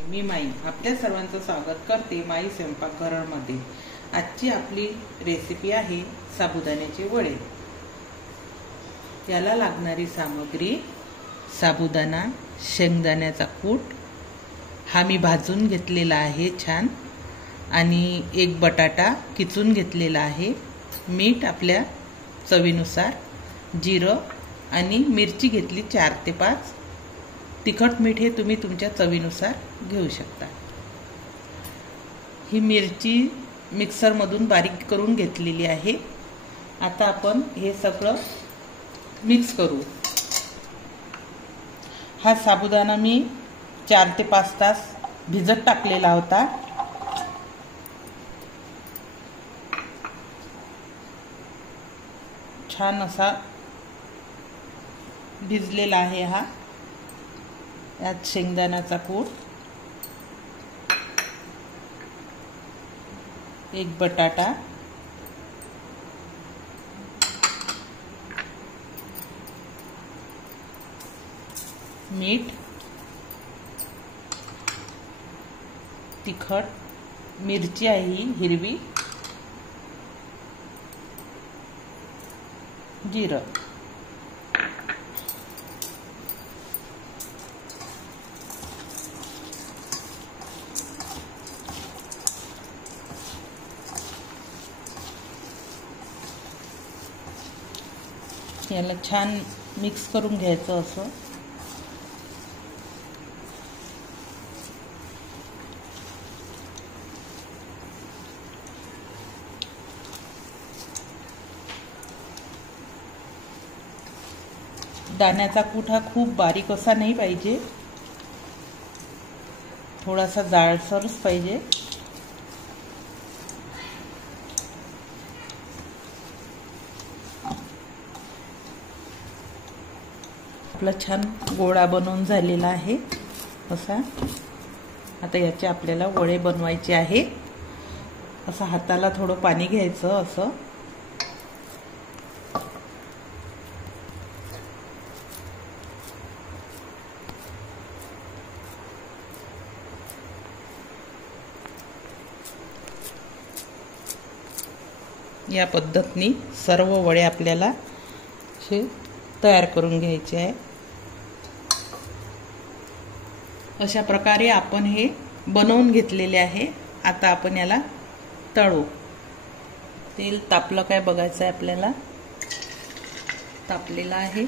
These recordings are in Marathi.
मी माई आपल्या सर्वांचं स्वागत करते माई स्वयंपाकघरामध्ये। आजची आपली रेसिपी आहे साबुदाण्याचे वडे। त्याला लागणारी सामग्री साबुदाणा, शेंगदाण्याचा कूट हा मी भाजून घेतलेला आहे छान, आणि एक बटाटा किसून घेतलेला आहे, मीठ आपल्या चवीनुसार, जिरं आणि मिरची घेतली 4 ते 5, तिखट मीठ हे तुम्ही तुमच्या चवीनुसार घेऊ शकता। ही मिरची मिक्सर मधून बारीक करून घेतलेली आहे। आता आपण हे सगळं मिक्स करू। हा साबुदाणा मी 4 ते 5 तास भिजत टाकलेला होता। छान असा भिजलेला आहे हा। यात शेंगदाण्याचा कूट, एक बटाटा, मीठ, तिखट, मिरची आहे ही हिरवी, जिरं, याला छान मिक्स करून घ्यायचं असं। दाण्याचा कूट हा खूप बारीक असा नाही पाहिजे, थोडासा जाडसरच पाहिजे। आपला छान गोळा बनवून झालेला आहे असा। आता याचे आपल्याला वडे बनवायचे आहे। असं हाताला थोडं पाणी घ्यायचं असं, या पद्धतीने सर्व वडे आपल्याला असे तयार करून घ्यायचे आहे। अशा प्रकारे आपण हे बनवून घेतलेले आहे। आता आपण याला तळू। तेल तापलं काय बघायचं आहे आपल्याला। तापलेलं आहे।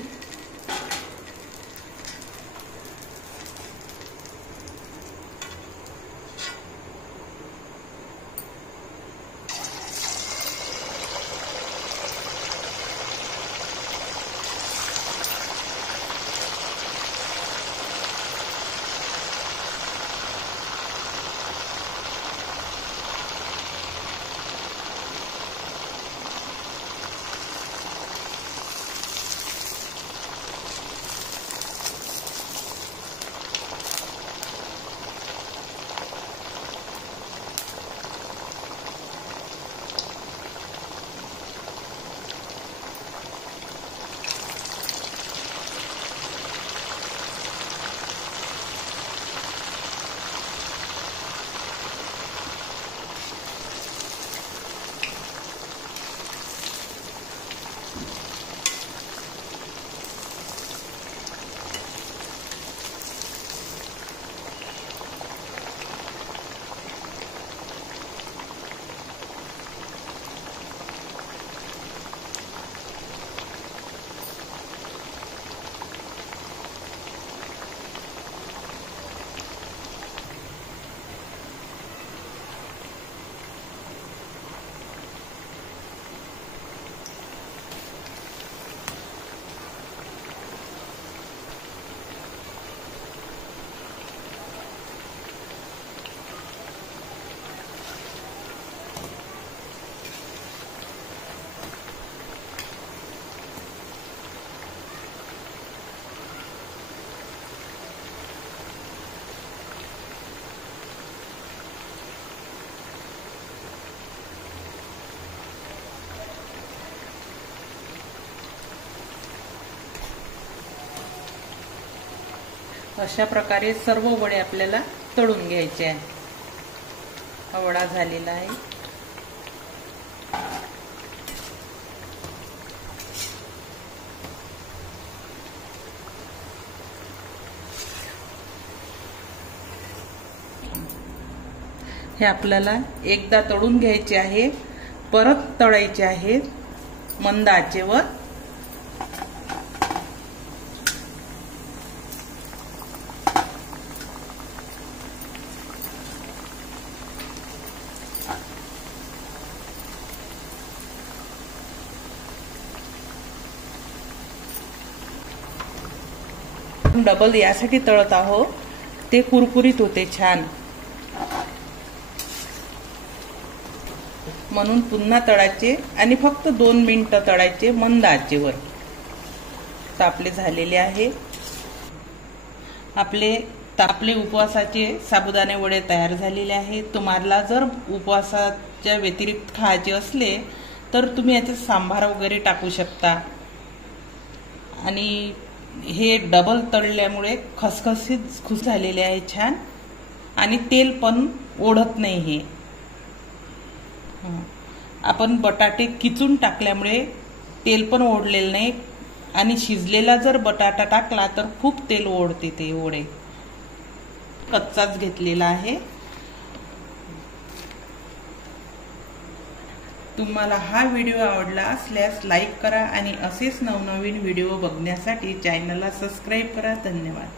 अशा प्रकारे सर्व वडे आपल्याला तळून घ्यायचे आहे। वडा झालेला आहे। हे आपल्याला एकदा तळून घ्यायचे आहे, परत तळायचे आहेत मंद आचेवर। डबल यासाठी तळत आहोत, ते कुरकुरीत होते छान, म्हणून पुन्हा तळायचे आणि फक्त 2 मिनिटं तळायचे मंद आचेवर। तर आपले झालेले आहे। आपले उपवासाचे साबुदाणे वडे तयार झालेले आहेत। तुम्हाला जर उपवासाच्या व्यतिरिक्त खायचे असले तर तुम्ही याचे सांबार वगैरे टाकू शकता। आणि हे डबल तळल्यामुळे खसखसीत खुश झालेले आहे छान, आणि तेल पण ओढत नाही। हे आपण बटाटे किचून टाकल्यामुळे तेल पण ओढलेलं नाही, आणि शिजलेला जर बटाटा टाकला तर खूप तेल ओढते ते वडे। कच्चाच घेतलेला आहे। तुम्हाला हा व्हिडिओ आवडला असल्यास लाईक करा आणि असेच नवनवीन व्हिडिओ बघण्यासाठी चॅनलला सबस्क्राईब करा। धन्यवाद।